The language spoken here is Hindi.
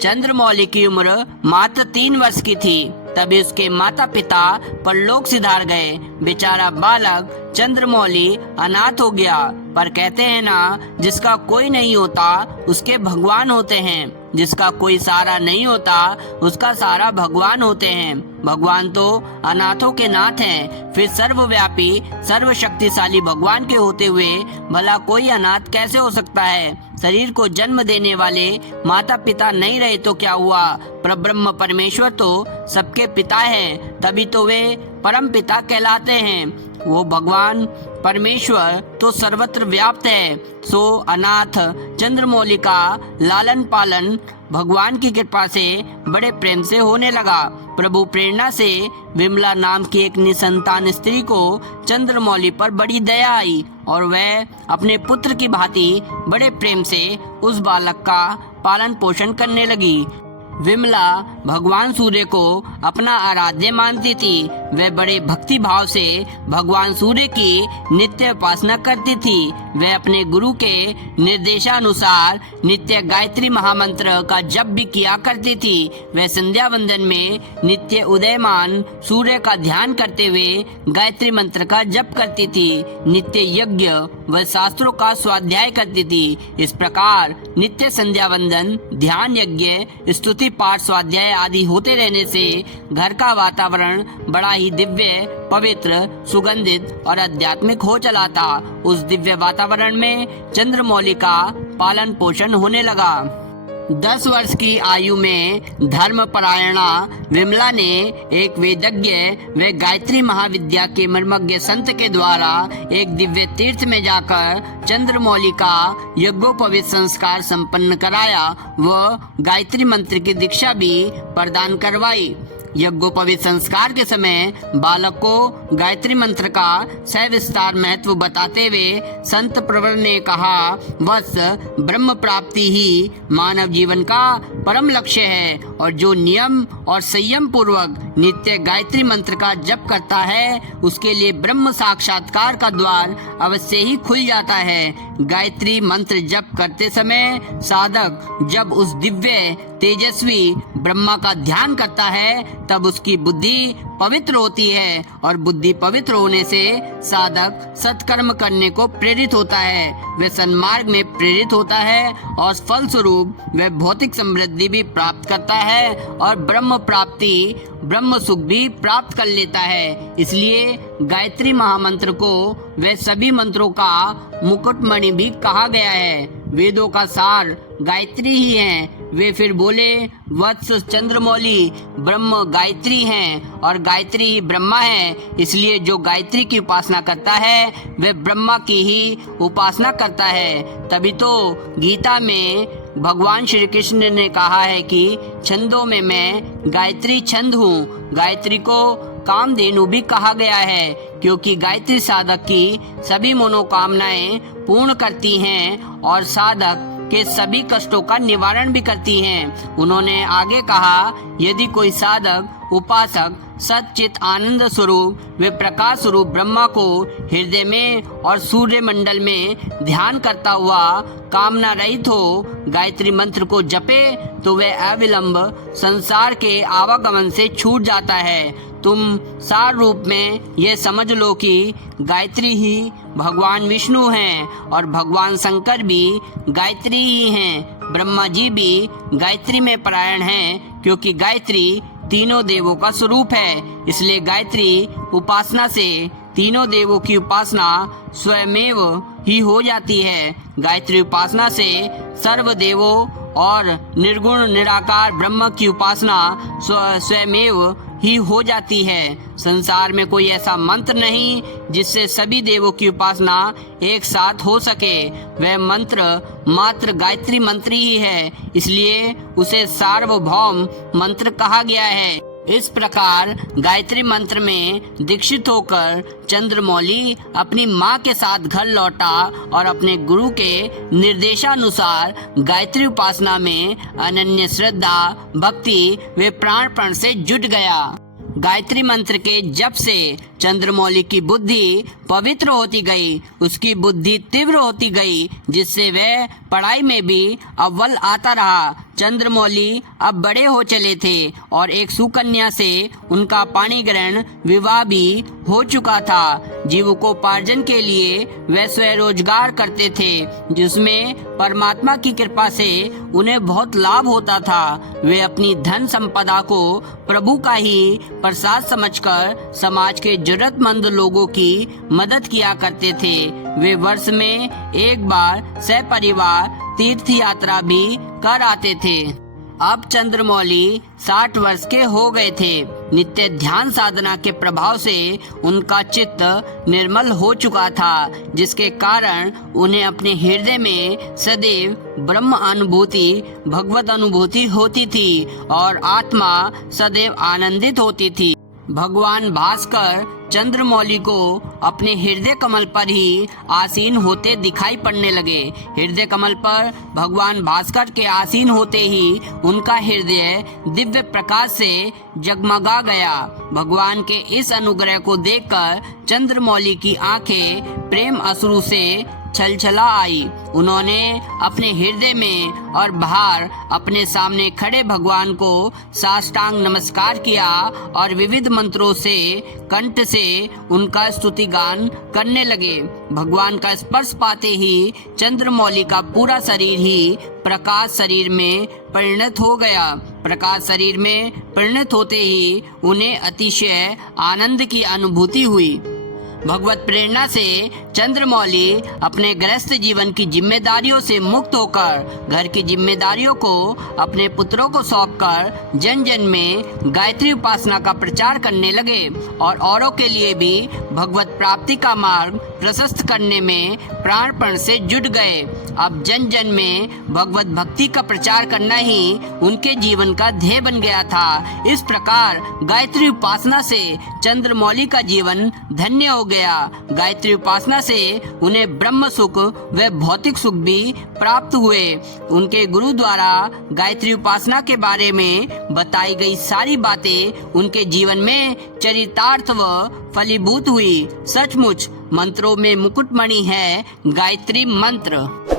चंद्रमौली की उम्र मात्र 3 वर्ष की थी तभी उसके माता पिता परलोक सिधार गए। बेचारा बालक चंद्रमौली अनाथ हो गया। पर कहते हैं ना, जिसका कोई नहीं होता उसके भगवान होते हैं, जिसका कोई सहारा नहीं होता उसका सहारा भगवान होते हैं। भगवान तो अनाथों के नाथ हैं, फिर सर्वव्यापी सर्वशक्तिशाली भगवान के होते हुए भला कोई अनाथ कैसे हो सकता है। शरीर को जन्म देने वाले माता पिता नहीं रहे तो क्या हुआ, परब्रह्म परमेश्वर तो सबके पिता हैं, तभी तो वे परम पिता कहलाते हैं। वो भगवान परमेश्वर तो सर्वत्र व्याप्त है। सो अनाथ चंद्रमौली का लालन पालन भगवान की कृपा से बड़े प्रेम से होने लगा। प्रभु प्रेरणा से विमला नाम की एक निसंतान स्त्री को चंद्रमौली पर बड़ी दया आई और वह अपने पुत्र की भांति बड़े प्रेम से उस बालक का पालन पोषण करने लगी। विमला भगवान सूर्य को अपना आराध्य मानती थी। वह बड़े भक्ति भाव से भगवान सूर्य की नित्य उपासना करती थी। वह अपने गुरु के निर्देशानुसार नित्य गायत्री महामंत्र का जप भी किया करती थी। वह संध्या वंदन में नित्य उदयमान सूर्य का ध्यान करते हुए गायत्री मंत्र का जप करती थी। नित्य यज्ञ व शास्त्रों का स्वाध्याय करती थी। इस प्रकार नित्य संध्या वंदन, ध्यान, यज्ञ, स्तुति पाठ, स्वाध्याय आदि होते रहने से घर का वातावरण बड़ा ही दिव्य, पवित्र, सुगंधित और आध्यात्मिक हो चला था। उस दिव्य वातावरण में चंद्रमौली का पालन पोषण होने लगा। 10 वर्ष की आयु में धर्मपरायणा विमला ने एक वेदज्ञ व गायत्री महाविद्या के मर्मज्ञ संत के द्वारा एक दिव्य तीर्थ में जाकर चंद्रमौली का यज्ञोपवीत संस्कार संपन्न कराया व गायत्री मंत्र की दीक्षा भी प्रदान करवाई। यज्ञोपवीत संस्कार के समय बालक को गायत्री मंत्र का सविस्तार महत्व बताते हुए संत प्रवर ने कहा, वत्स, ब्रह्म प्राप्ति ही मानव जीवन का परम लक्ष्य है और जो नियम और संयम पूर्वक नित्य गायत्री मंत्र का जप करता है उसके लिए ब्रह्म साक्षात्कार का द्वार अवश्य ही खुल जाता है। गायत्री मंत्र जप करते समय साधक जब उस दिव्य तेजस्वी ब्रह्मा का ध्यान करता है तब उसकी बुद्धि पवित्र होती है और बुद्धि पवित्र होने से साधक सत्कर्म करने को प्रेरित होता है, वह सन्मार्ग में प्रेरित होता है और फलस्वरूप वह भौतिक समृद्धि भी प्राप्त करता है और ब्रह्म प्राप्ति, ब्रह्म सुख भी प्राप्त कर लेता है। इसलिए गायत्री महामंत्र को वह सभी मंत्रों का मुकुटमणि भी कहा गया है। वेदों का सार गायत्री ही है। वे फिर बोले, वत्स चंद्रमौली, ब्रह्म गायत्री हैं और गायत्री ही ब्रह्मा है। इसलिए जो गायत्री की उपासना करता है वह ब्रह्मा की ही उपासना करता है। तभी तो गीता में भगवान श्री कृष्ण ने कहा है कि छंदों में मैं गायत्री छंद हूँ। गायत्री को कामधेनु भी कहा गया है क्योंकि गायत्री साधक की सभी मनोकामनाएं पूर्ण करती हैं और साधक के सभी कष्टों का निवारण भी करती हैं। उन्होंने आगे कहा, यदि कोई साधक उपासक सच्चित आनंद स्वरूप वे प्रकाश स्वरूप ब्रह्मा को हृदय में और सूर्य मंडल में ध्यान करता हुआ कामना रहित हो गायत्री मंत्र को जपे तो वह अविलंब संसार के आवागमन से छूट जाता है। तुम सार रूप में यह समझ लो कि गायत्री ही भगवान विष्णु हैं और भगवान शंकर भी गायत्री ही हैं। ब्रह्मा जी भी गायत्री में परायण हैं क्योंकि गायत्री तीनों देवों का स्वरूप है। इसलिए गायत्री उपासना से तीनों देवों की उपासना स्वयमेव ही हो जाती है। गायत्री उपासना से सर्व देवों और निर्गुण निराकार ब्रह्म की उपासना स्वयमेव ही हो जाती है। संसार में कोई ऐसा मंत्र नहीं जिससे सभी देवों की उपासना एक साथ हो सके। वह मंत्र मात्र गायत्री मंत्र ही है, इसलिए उसे सार्वभौम मंत्र कहा गया है। इस प्रकार गायत्री मंत्र में दीक्षित होकर चंद्रमौली अपनी माँ के साथ घर लौटा और अपने गुरु के निर्देशानुसार गायत्री उपासना में अनन्य श्रद्धा, भक्ति व प्राणपण से जुट गया। गायत्री मंत्र के जप से चंद्रमौली की बुद्धि पवित्र होती गई, उसकी बुद्धि तीव्र होती गई, जिससे वह पढ़ाई में भी अव्वल आता रहा। चंद्रमौली अब बड़े हो चले थे और एक सुकन्या से उनका पाणी ग्रहण विवाह भी हो चुका था। जीविकोपार्जन के लिए वे स्वरोजगार करते थे, जिसमें परमात्मा की कृपा से उन्हें बहुत लाभ होता था। वे अपनी धन संपदा को प्रभु का ही प्रसाद समझकर समाज के जरूरतमंद लोगों की मदद किया करते थे। वे वर्ष में एक बार सपरिवार तीर्थ यात्रा भी कर आते थे। अब चंद्रमौली 60 वर्ष के हो गए थे। नित्य ध्यान साधना के प्रभाव से उनका चित्त निर्मल हो चुका था, जिसके कारण उन्हें अपने हृदय में सदैव ब्रह्म अनुभूति, भगवत अनुभूति होती थी और आत्मा सदैव आनंदित होती थी। भगवान भास्कर चंद्रमौली को अपने हृदय कमल पर ही आसीन होते दिखाई पड़ने लगे। हृदय कमल पर भगवान भास्कर के आसीन होते ही उनका हृदय दिव्य प्रकाश से जगमगा गया। भगवान के इस अनुग्रह को देखकर चंद्रमौली की आंखें प्रेम अश्रु से छलछला आई। उन्होंने अपने हृदय में और बाहर अपने सामने खड़े भगवान को साष्टांग नमस्कार किया और विविध मंत्रों से कंठ से उनका स्तुति गान करने लगे। भगवान का स्पर्श पाते ही चंद्रमौली का पूरा शरीर ही प्रकाश शरीर में परिणत हो गया। प्रकाश शरीर में परिणत होते ही उन्हें अतिशय आनंद की अनुभूति हुई। भगवत प्रेरणा से चंद्रमौली अपने गृहस्थ जीवन की जिम्मेदारियों से मुक्त होकर घर की जिम्मेदारियों को अपने पुत्रों को सौंपकर जन जन में गायत्री उपासना का प्रचार करने लगे और औरों के लिए भी भगवत प्राप्ति का मार्ग प्रशस्त करने में प्राणपण से जुट गए। अब जन जन में भगवत भक्ति का प्रचार करना ही उनके जीवन का ध्येय बन गया था। इस प्रकार गायत्री उपासना से चंद्रमौली का जीवन धन्य हो गया। गायत्री उपासना से उन्हें ब्रह्म सुख व भौतिक सुख भी प्राप्त हुए। उनके गुरु द्वारा गायत्री उपासना के बारे में बताई गई सारी बातें उनके जीवन में चरितार्थ व फलीभूत हुई। सचमुच मंत्रों में मुकुटमणि है गायत्री मंत्र।